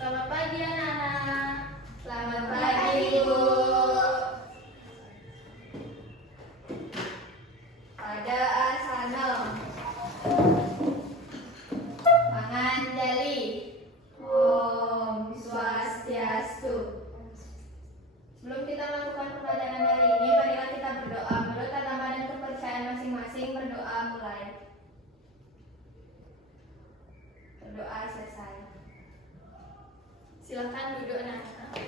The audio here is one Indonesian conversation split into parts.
Selamat pagi anak-anak. Selamat pagi, Bu. Pada asana Panganjali. Om Swastiastu. Sebelum kita melakukan pembelajaran hari ini, marilah kita berdoa. Menurut agama dan kepercayaan masing-masing, berdoa mulai. Berdoa selesai. Silakan duduk anak-anak.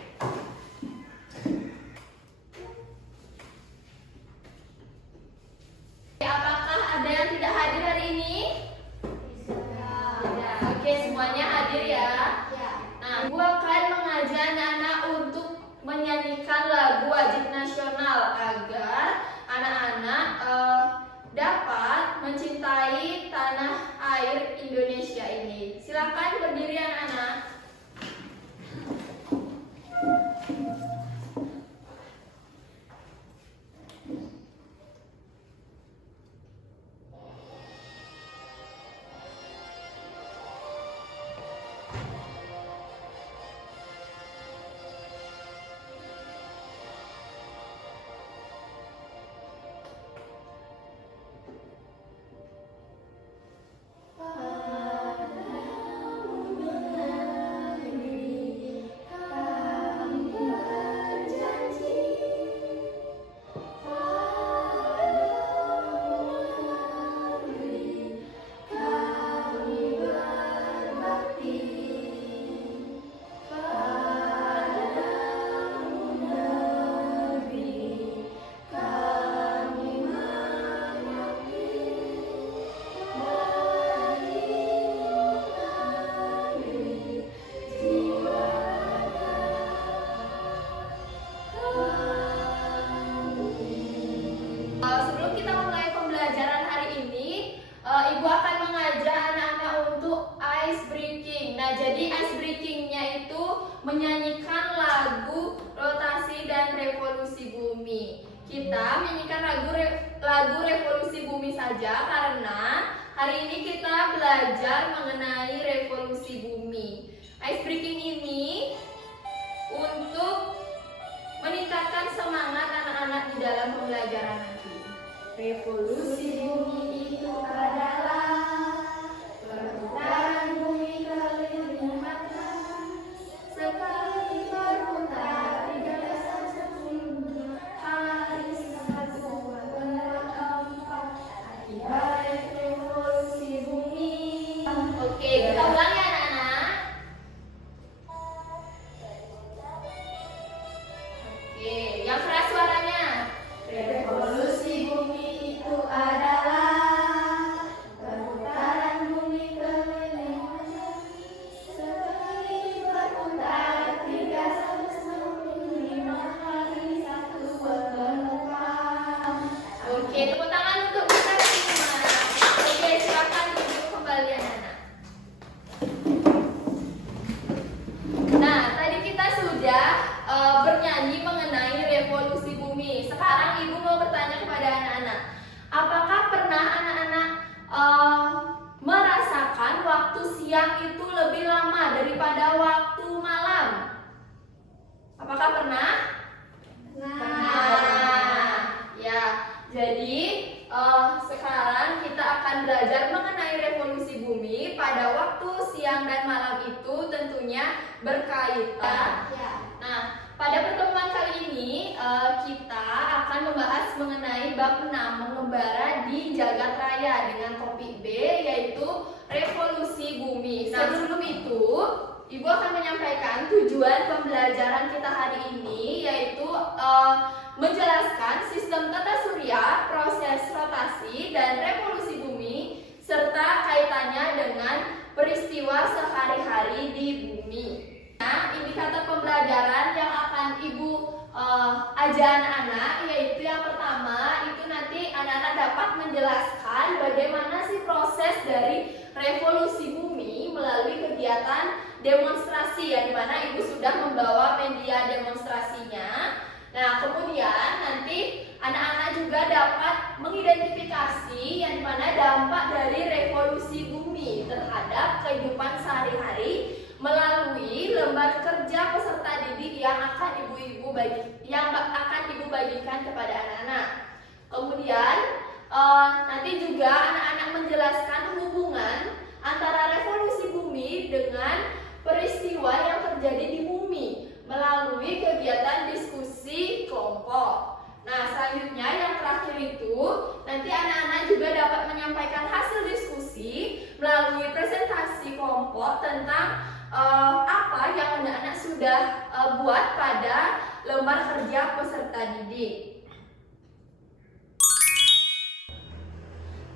Apakah ada yang tidak hadir hari ini? Tidak. Oke, semuanya hadir ya. Ya. Nah, Ibu akan mengajak anak-anak untuk menyanyikan lagu wajib nasional agar anak-anak dapat mencintai tanah air Indonesia ini. Silakan berdiri anak-anak. Sebelum kita mulai pembelajaran hari ini, Ibu akan mengajak anak-anak untuk ice breaking. Nah, jadi ice breakingnya itu menyanyikan lagu rotasi dan revolusi bumi. Kita menyanyikan lagu revolusi bumi saja karena hari ini kita belajar mengenai revolusi bumi. Ice breaking ini untuk meningkatkan semangat anak-anak di dalam pembelajaran nanti. Revolusi bumi itu adalah perputaran bumi keliling matahari. Sekali berputar 360 hari, 1, 2, 4. Akibat revolusi bumi. Oke, kita ulang ya anak-anak. Oke, yang keras suaranya. Revolusi bumi itu adalah perputaran bumi keliling matahari. Sekali berputar 365 hari, 1 berpenumpang. Oke, tepuk tangan untuk kita semua. Oke, silakan duduk kembali anak-anak. Nah, tadi kita sudah bernyanyi mengenai revolusi bumi. Sekarang Ibu mau bertanya kepada anak-anak, apakah pernah anak-anak merasakan waktu siang itu lebih lama daripada waktu malam? Apakah pernah? Nah, ya. Jadi sekarang kita akan belajar mengenai revolusi bumi. Pada waktu siang dan malam itu tentunya berkaitan. Ya. Nah, pada pertemuan kali ini kita akan membahas mengenai bab 6 mengembara di jagat raya dengan topik B yaitu revolusi bumi. Nah, sebelum itu Ibu akan menyampaikan tujuan pembelajaran kita hari ini yaitu menjelaskan sistem tata surya, proses rotasi dan revolusi bumi serta kaitannya dengan peristiwa sehari-hari di bumi. Nah, indikator pembelajaran yang akan Ibu ajak anak-anak yaitu yang pertama itu nanti anak-anak dapat menjelaskan bagaimana sih proses dari revolusi bumi melalui kegiatan demonstrasi ya, di mana Ibu sudah membawa media demonstrasinya. Nah, kemudian nanti anak-anak juga dapat mengidentifikasi yang dimana dampak dari revolusi bumi terhadap kehidupan sehari-hari melalui akan ibu bagikan kepada anak-anak. Kemudian nanti juga anak-anak menjelaskan hubungan antara revolusi bumi dengan peristiwa yang terjadi di bumi melalui kegiatan diskusi kelompok. Nah, selanjutnya yang terakhir itu nanti anak-anak juga dapat menyampaikan hasil diskusi melalui presentasi kelompok tentang apa yang anak-anak sudah buat pada lembar kerja peserta didik.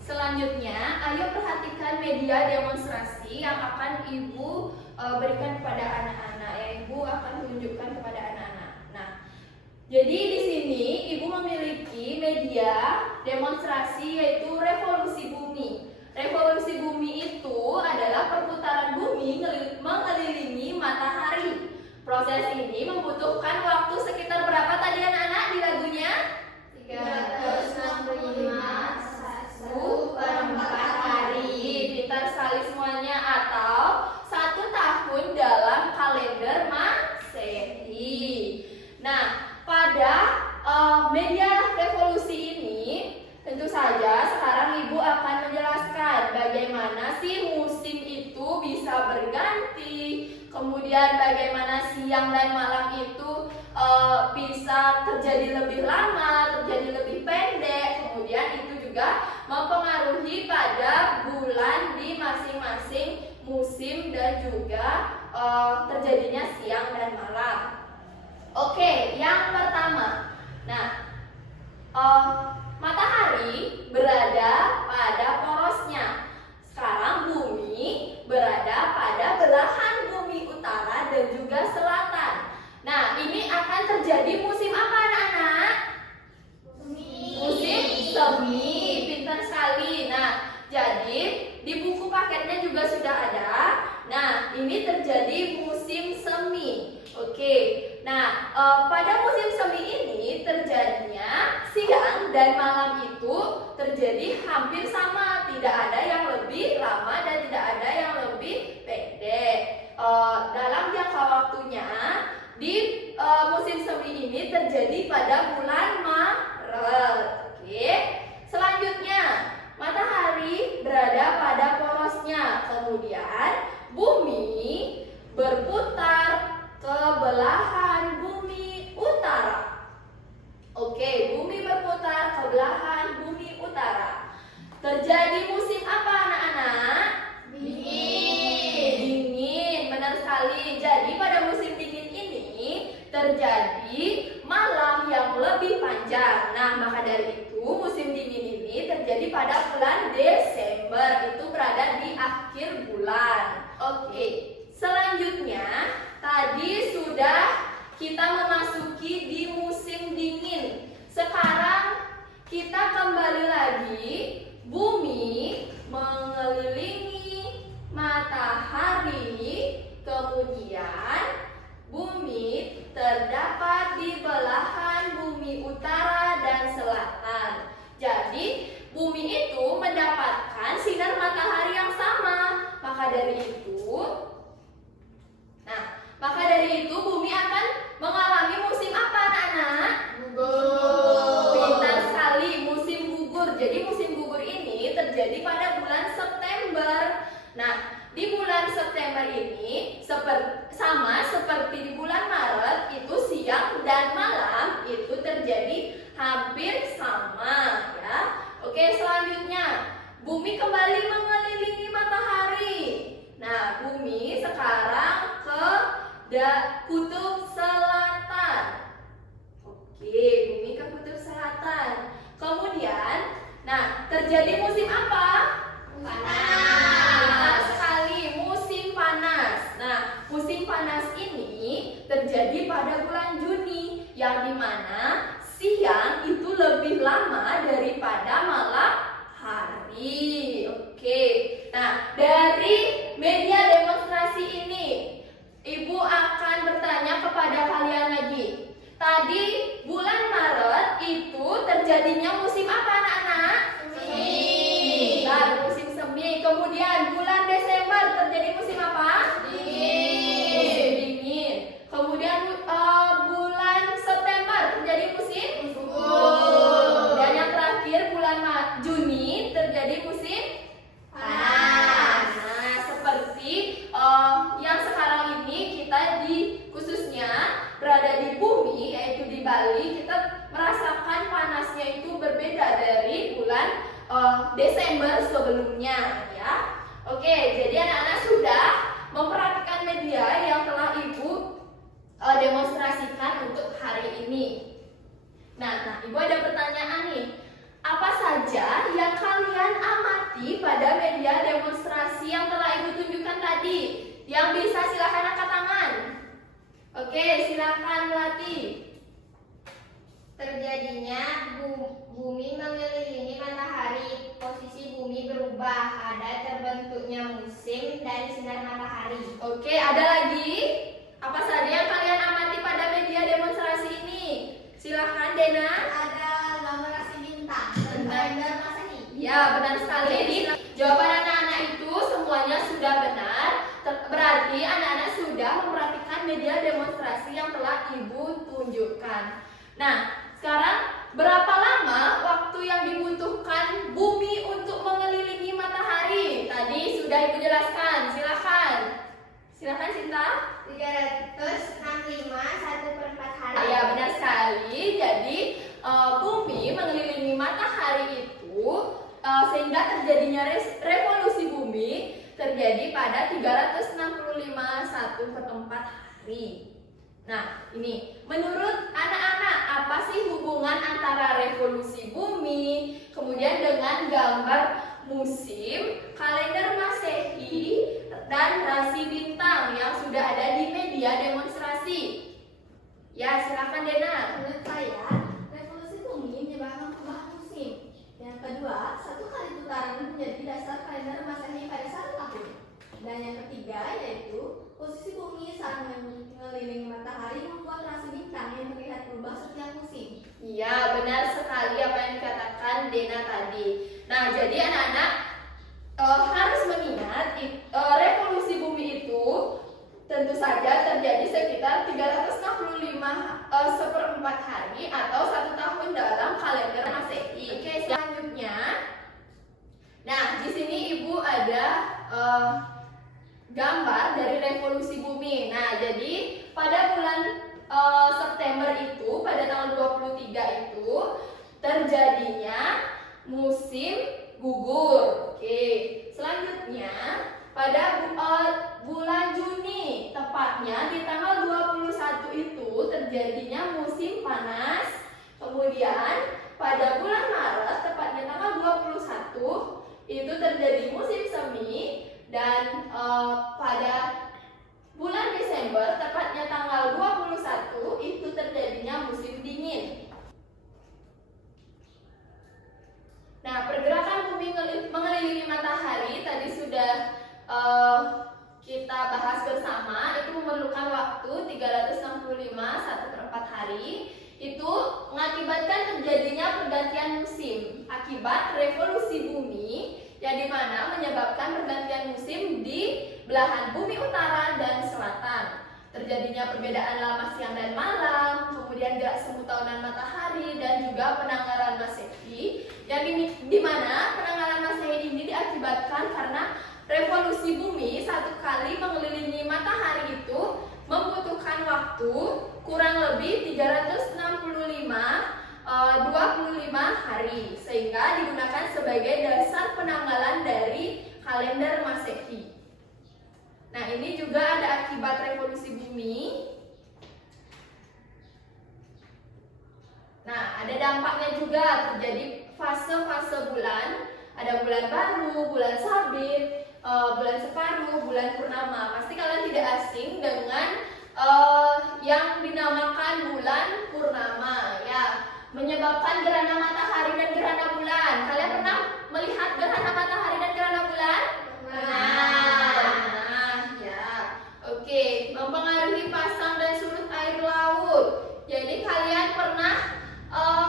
Selanjutnya, ayo perhatikan media demonstrasi yang akan ibu berikan kepada anak-anak, yang ibu akan tunjukkan kepada anak-anak. Nah, jadi di sini ibu memiliki media demonstrasi yaitu revolusi bumi. Revolusi bumi itu adalah perputaran bumi mengelilingi matahari. Proses ini membutuhkan waktu sekitar berapa tadi anak-anak di lagunya? 365 hari. Pintar sekali semuanya. Atau 1 tahun dalam kalender Masehi. Nah, pada media revolusi ini tentu saja sekarang ibu akan menjelaskan bagaimana sih musim itu bisa berganti, kemudian bagaimana siang dan malam itu bisa terjadi lebih lama, terjadi lebih pendek, kemudian itu juga mempengaruhi pada bulan di masing-masing musim dan juga terjadinya siang dan malam. Oke, yang pertama. Nah, matahari berada pada porosnya. Sekarang bumi berada pada belahan bumi utara dan juga selatan. Nah, ini akan terjadi musim apa anak-anak? Musim semi. Pintar sekali. Nah, jadi di buku paketnya juga sudah ada. Nah, ini terjadi musim semi. Oke. Nah, pada musim semi ini terjadinya siang dan malam itu terjadi hampir sama, tidak ada yang lebih lama dan tidak ada yang lebih pendek. Dalam jangka waktunya di musim semi ini terjadi pada bulan Maret. Oke. Selanjutnya, matahari berada pada porosnya, kemudian bumi berputar ke belahan bumi utara. Oke, bumi berputar ke belahan bumi utara. Terjadi musim apa anak-anak? Dingin, benar sekali. Jadi pada musim dingin ini terjadi malam yang lebih panjang. Nah, maka dari itu musim dingin ini terjadi pada bulan Desember. Itu berada di akhir bulan. Oke, selanjutnya tadi sudah kita memasuki di musim dingin. Sekarang kita kembali lagi. Bumi mengelilingi matahari. Kemudian bumi terdapat di belahan bumi utara dan selatan. Jadi bumi itu mendapatkan sinar matahari yang sama. Maka dari itu bumi akan mengalami musim apa anak-anak? Gugur. Pintar sekali, musim gugur. Jadi musim gugur ini terjadi pada bulan September. Nah, di bulan September ini sama seperti di bulan Maret, itu siang dan malam itu terjadi hampir sama ya. Oke, selanjutnya bumi kembali mengelilingi matahari. Nah, bumi sekarang ke kutub selatan. Oke, bumi ke kutub selatan. Kemudian, nah, terjadi musim apa? Panas sekali, musim panas. Nah, musim panas ini terjadi pada bulan Juni, yang dimana siang itu lebih lama daripada malam hari. Oke, nah dari media demonstrasi ini, Ibu akan bertanya kepada kalian lagi. Tadi bulan Maret itu terjadinya musim apa anak-anak? Semi. Desember sebelumnya ya. Oke, jadi anak-anak sudah memperhatikan media yang telah Ibu demonstrasikan untuk hari ini. Nah, Ibu ada pertanyaan nih. Apa saja yang kalian amati pada media demonstrasi yang telah Ibu tunjukkan tadi? Yang bisa silakan angkat tangan. Oke, silakan Melati. Terjadinya bumi mengelilingi matahari. Posisi bumi berubah. Ada terbentuknya musim dari sinar matahari. Oke, ada lagi? Apa saja yang kalian amati pada media demonstrasi ini? Silakan Dena. Ada gambar rasi bintang. Kalender Masehi. Ya, benar sekali. Jadi jawaban anak-anak itu semuanya sudah benar. Berarti anak-anak sudah memperhatikan media demonstrasi yang telah Ibu tunjukkan. Nah, sekarang berapa lama waktu yang dibutuhkan bumi untuk mengelilingi matahari? Tadi sudah Ibu jelaskan. Silakan. Silakan Sinta. 365 1/4 hari. Ya, benar sekali. Jadi bumi mengelilingi matahari itu sehingga terjadinya revolusi bumi terjadi pada 365 1/4 hari. Nah, ini menurut anak-anak apa sih hubungan antara revolusi bumi kemudian dengan gambar musim, kalender Masehi, dan rasi bintang yang sudah ada di media demonstrasi? Ya, silakan Dena. Menurut saya, revolusi bumi menyebabkan perubahan musim. Yang kedua, satu kali putaran menjadi dasar kalender Masehi pada satu tahun. Dan yang ketiga yaitu posisi bumi saat mengelilingi matahari membuat rasi bintang yang terlihat berubah setiap musim. Iya, benar sekali apa yang dikatakan Dena tadi. Nah, jadi anak-anak harus mengingat revolusi bumi itu tentu saja terjadi sekitar 365 1/4 hari atau 1 tahun dalam kalender Masehi. Oke, selanjutnya. Nah, di sini Ibu ada gambar dari revolusi bumi. Nah, jadi pada bulan September itu, pada tanggal 23 itu terjadinya musim gugur. Oke, selanjutnya pada bulan Juni, tepatnya di tanggal 21 itu terjadinya musim panas. Kemudian pada bulan Maret, tepatnya tanggal 21 itu terjadi musim semi. Dan pada bulan Desember, tepatnya tanggal 21 itu terjadinya musim dingin. Nah, pergerakan bumi mengelilingi matahari tadi sudah kita bahas bersama. Itu memerlukan waktu 365 1/4 hari. Itu mengakibatkan terjadinya pergantian musim akibat revolusi bumi, yang dimana menyebabkan pergantian musim di belahan bumi utara dan selatan. Terjadinya perbedaan lama siang dan malam, kemudian gerak semu tahunan matahari, dan juga penanggalan Masehi, yang dimana penanggalan Masehi ini diakibatkan karena revolusi bumi satu kali mengelilingi matahari itu membutuhkan waktu kurang lebih 25 hari, sehingga digunakan sebagai dasar penanggalan dari kalender Masehi. Nah, ini juga ada akibat revolusi bumi. Nah, ada dampaknya juga, terjadi fase-fase bulan. Ada bulan baru, bulan sabit, bulan separuh, bulan purnama. Pasti kalian tidak asing dengan yang dinamakan bulan purnama, ya, menyebabkan gerhana matahari dan gerhana bulan. Kalian pernah melihat gerhana matahari dan gerhana bulan? Nah, ya. Oke, mempengaruhi pasang dan surut air laut. Jadi kalian pernah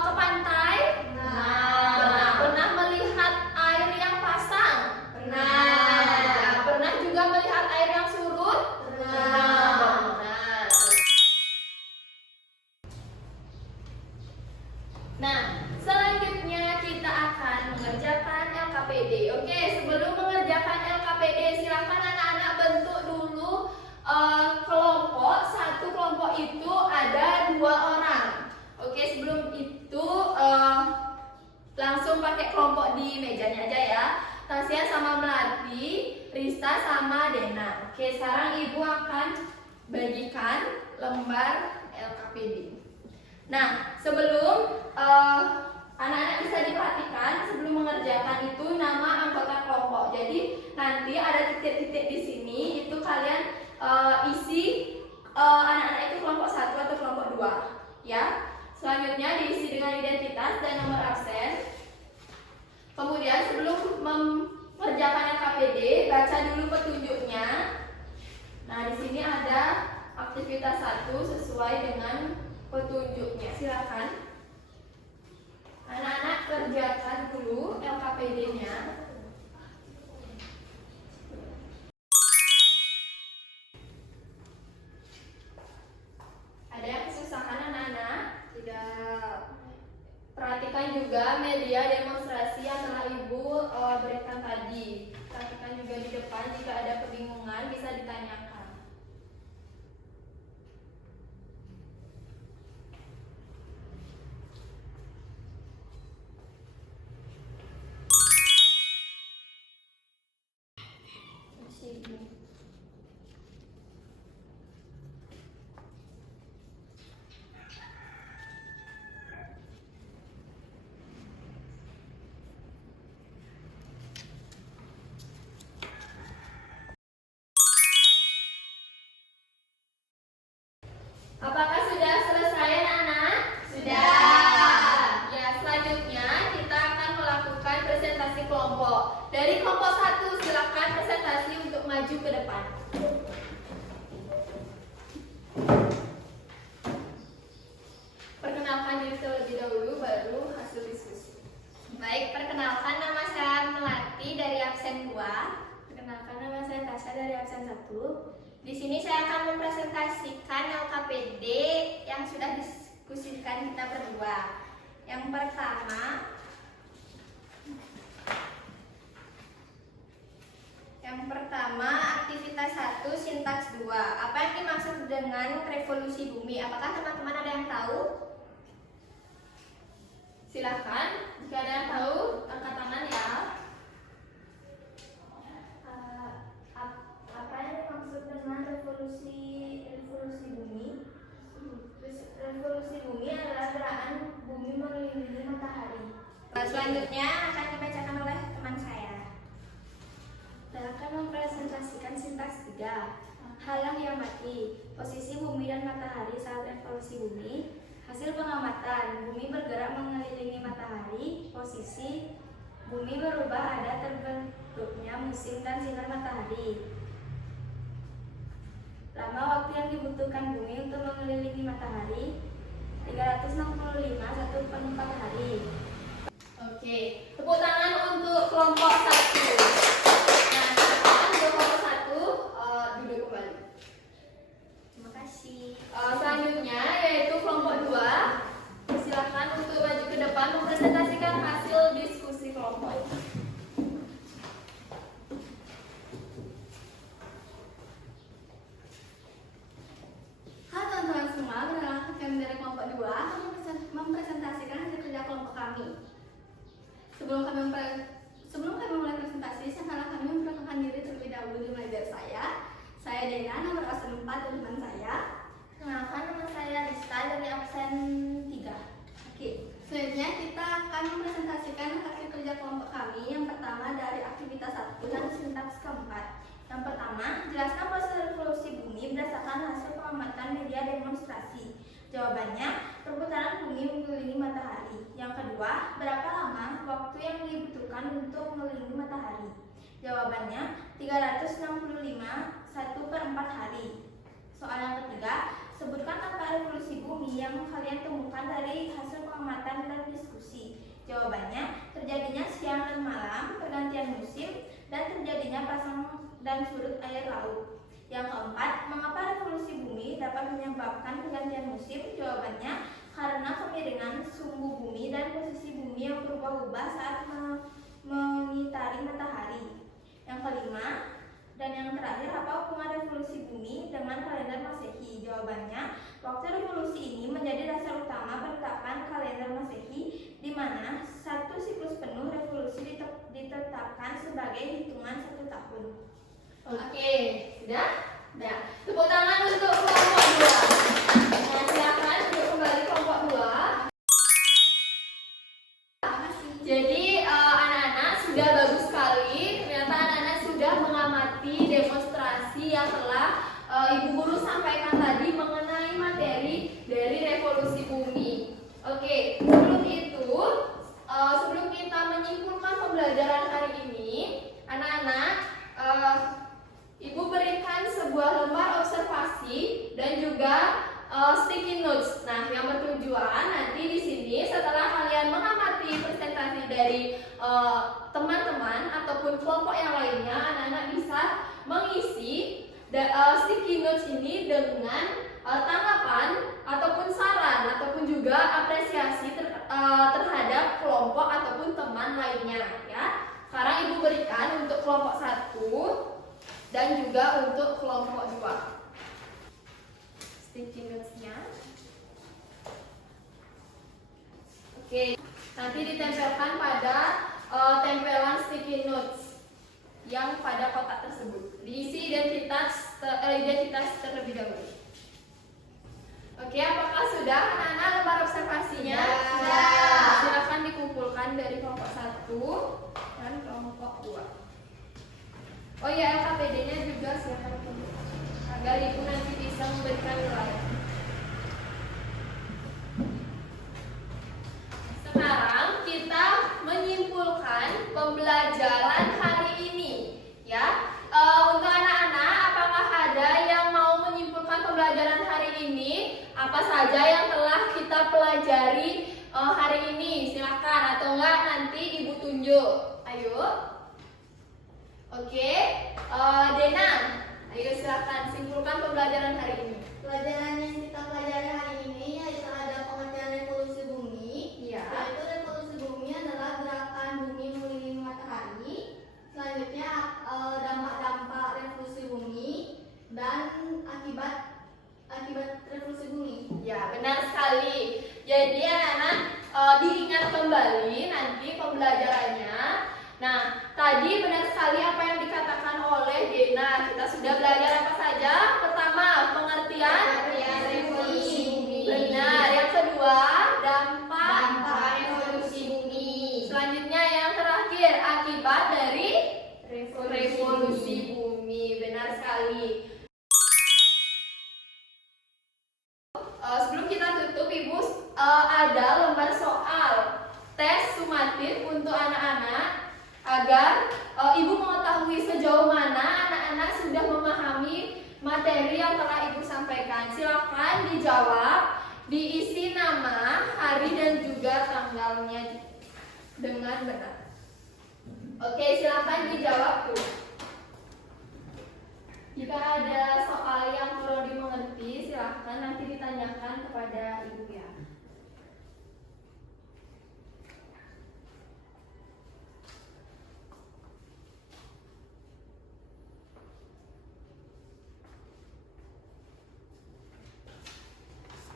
ke pantai? Pernah melihat air yang pasang? Ya, pernah juga melihat air yang surut? Nah, selanjutnya kita akan mengerjakan LKPD. Oke, sebelum mengerjakan LKPD, silakan anak-anak bentuk dulu kelompok. Satu kelompok itu ada 2 orang. Oke, sebelum itu langsung langsung pakai kelompok di mejanya aja ya. Tasya sama Melati, Rista sama Dena. Oke, sekarang Ibu akan bagikan lembar LKPD. Nah, sebelum anak-anak bisa diperhatikan, sebelum mengerjakan itu nama anggota kelompok. Jadi nanti ada titik-titik di sini, itu kalian isi anak-anak itu kelompok 1 atau kelompok 2 ya. Selanjutnya diisi dengan identitas dan nomor absen. Kemudian sebelum mengerjakan LKPD, baca dulu petunjuknya. Nah, di sini ada aktivitas 1 sesuai dengan petunjuknya. Silakan anak-anak kerjakan dulu LKPD-nya. Ada yang kesusahan anak-anak? Tidak. Perhatikan juga media demonstrasi yang telah Ibu berikan tadi. Perhatikan juga di depan, jika ada kebingungan bisa ditanyakan. Apakah sudah selesai anak-anak? Sudah. Ya, selanjutnya kita akan melakukan presentasi kelompok. Dari kelompok 1 silakan presentasi untuk maju ke depan. Perkenalkan diri terlebih dahulu, baru hasil diskusi. Baik, perkenalkan nama saya Melati dari absen 2. Perkenalkan nama saya Tasya dari absen 1. Di sini saya akan mempresentasikan LKPD yang sudah diskusikan kita berdua. Yang pertama aktivitas 1 sintaks 2. Apa yang dimaksud dengan revolusi bumi? Apakah teman-teman ada yang tahu? Silakan, jika ada yang tahu angkat tangan ya. Apa yang dimaksud dengan revolusi bumi? Revolusi bumi adalah gerakan bumi mengelilingi matahari. Selanjutnya akan dibacakan oleh teman saya. Saya akan mempresentasikan sintaks 3. Hal yang diamati, posisi bumi dan matahari saat revolusi bumi. Hasil pengamatan, bumi bergerak mengelilingi matahari. Posisi bumi berubah ada terbentuknya musim dan sinar matahari. Lama waktu yang dibutuhkan bumi untuk mengelilingi matahari 365 1/4 hari. Oke, tepuk tangan untuk kelompok 1. Nah, silakan untuk kelompok 1 duduk kembali. Terima kasih. Selanjutnya yaitu kelompok 2. Silakan untuk maju ke depan mempresentasikan hasil diskusi kelompok. Halo teman-teman semua, perkenalkan kami dari kelompok 2 akan mempresentasikan hasil kerja kelompok kami. Sebelum kami mulai presentasi, sekarang kami memperkenalkan diri terlebih dahulu dimulai dari saya. Saya Dena, nomor absen 4 dan teman saya. Kenalkan, nama saya Rista dari absen 3. Oke, selanjutnya kita akan mempresentasikan hasil kerja kelompok kami. Yang pertama dari aktivitas 1 dan sintaks keempat. Yang pertama, jelaskan proses revolusi bumi berdasarkan hasil pengamatan media demonstrasi. Jawabannya, perputaran bumi mengelilingi matahari. Yang kedua, berapa lama waktu yang dibutuhkan untuk mengelilingi matahari? Jawabannya, 365 1/4 hari. Soal yang ketiga, sebutkan apa revolusi bumi yang kalian temukan dari hasil pengamatan dan diskusi. Jawabannya, terjadinya siang dan malam, pergantian musim, dan terjadinya pasang dan surut air laut. Yang keempat, mengapa revolusi bumi dapat menyebabkan pergantian musim? Jawabannya, karena kemiringan sumbu bumi dan posisi bumi yang berubah-ubah saat mengitari matahari. Yang kelima, dan yang terakhir, apa hubungan revolusi bumi dengan kalender Masehi? Jawabannya, waktu revolusi ini menjadi dasar utama penetapan kalender Masehi, di mana satu siklus penuh sebagai hitungan 1 tahun. Oke, sudah? Nah, tepuk tangan untuk kelompok 2. Nah, silakan untuk kembali kelompok 2. Jadi anak-anak sudah bagus sekali. Ternyata anak-anak sudah mengamati demonstrasi yang telah Ibu Guru sampaikan tadi mengenai materi dari revolusi bumi. Oke, sebelum itu, sebelum kita menyimpulkan pembelajaran hari ini, anak-anak, Ibu berikan sebuah lembar observasi dan juga sticky notes. Nah, yang bertujuan nanti di sini setelah kalian mengamati presentasi dari teman-teman ataupun kelompok yang lainnya, anak-anak bisa mengisi sticky notes ini dengan tanggapan ataupun saran ataupun juga apresiasi terhadap kelompok ataupun teman lainnya ya. Sekarang Ibu berikan untuk kelompok 1 dan juga untuk kelompok 2 sticky notes-nya. Oke, nanti ditempelkan pada tempelan sticky notes yang pada kotak tersebut. Diisi identitas terlebih dahulu. Oke, apakah sudah anak-anak lembar observasinya? Sudah. Silakan dikumpulkan dari kelompok 1 dan kelompok 2. Oh ya, LKPD-nya juga silakan dikumpulkan agar Ibu nanti bisa memberikan wilayah. Sekarang kita menyimpulkan pembelajaran hari ini, ya. Untuk anak-anak, apakah ada yang mau menyimpulkan pembelajaran hari ini? Apa saja yang telah kita pelajari hari ini? Silakan, atau enggak nanti Ibu tunjuk. Ayo. Oke, Dena, ayo silakan simpulkan pembelajaran hari ini. Pelajaran yang kita pelajari hari ini yaitu ada pengertian revolusi bumi. Iya. Yaitu revolusi bumi adalah gerakan bumi mengelilingi matahari. Selanjutnya dampak-dampak revolusi bumi dan akibat revolusi bumi. Ya, benar sekali. Jadi anak-anak diingat kembali nanti pembelajarannya. Nah, tadi benar sekali apa yang dikatakan oleh Dena. Kita sudah belajar apa saja? Pertama, pengertian revolusi bumi. Benar. Yang kedua, dampak revolusi bumi. Selanjutnya yang terakhir, akibat dari revolusi bumi. Benar sekali. Sebelum kita tutup, Ibu, ada lembar soal tes sumatif untuk anak-anak agar Ibu mengetahui sejauh mana anak-anak sudah memahami materi yang telah Ibu sampaikan. Silakan dijawab, diisi nama, hari dan juga tanggalnya dengan benar. Oke, silakan dijawab tuh. Jika ada soal yang kurang dimengerti, silahkan nanti ditanyakan kepada Ibu ya.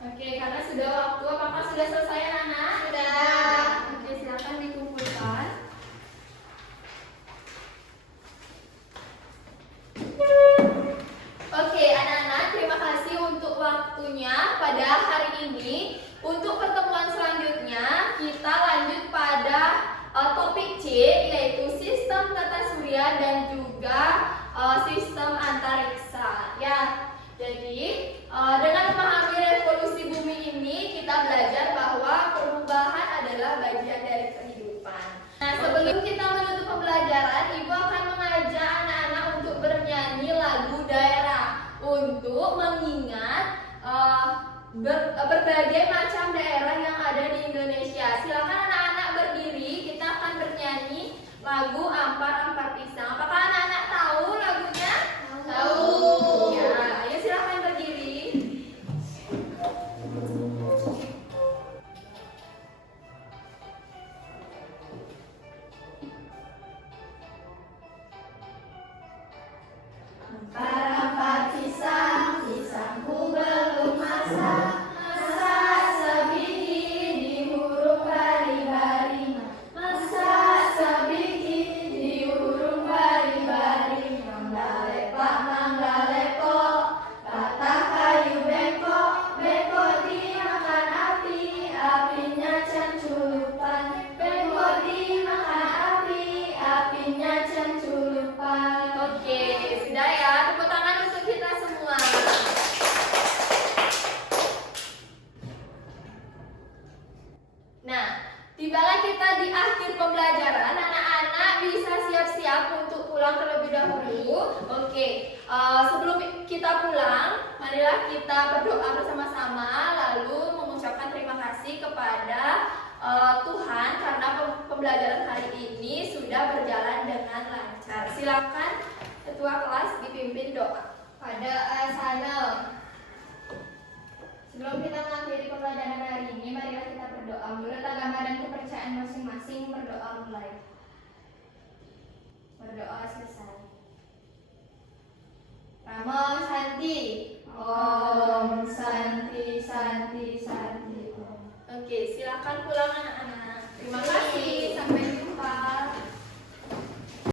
Oke, karena sudah waktu, apakah sudah selesai anak-anak? Sudah. Oke, silahkan dikumpulkan. Oke, anak-anak, terima kasih untuk waktunya pada hari ini. Untuk pertemuan selanjutnya, kita lanjut pada topik C, yaitu sistem tata surya dan juga sistem antariksa. Ya, jadi dengan memahami revolusi bumi ini, kita belajar bahwa perubahan adalah bagian dari kehidupan. Nah, sebelum kita menutup pembelajaran, Ibu akan mengajak anak-anak untuk bernyanyi lagu daerah untuk mengingat berbagai macam daerah yang ada di Indonesia. Silakan anak-anak berdiri, kita akan bernyanyi lagu Ampar-Ampar Pisang. Apakah anak-anak tahu lagunya? Tahu. Ya, ayo silakan berdiri. Ampar-ampar pisang, pisangku belum masak. Masak Tibalah kita di akhir pembelajaran, anak-anak bisa siap-siap untuk pulang terlebih dahulu. Oke, sebelum kita pulang, marilah kita berdoa bersama-sama lalu mengucapkan terima kasih kepada Tuhan karena pembelajaran hari ini sudah berjalan dengan lancar. Silakan ketua kelas dipimpin doa. Pada asana. Sebelum kita mengakhiri pembelajaran hari ini, marilah kita berdoa. Menurut agama dan kepercayaan masing-masing, berdoa mulai. Berdoa selesai. Ramo Santi. Om Santi Santi Santi Om. Oke, silakan pulang anak-anak. Terima kasih.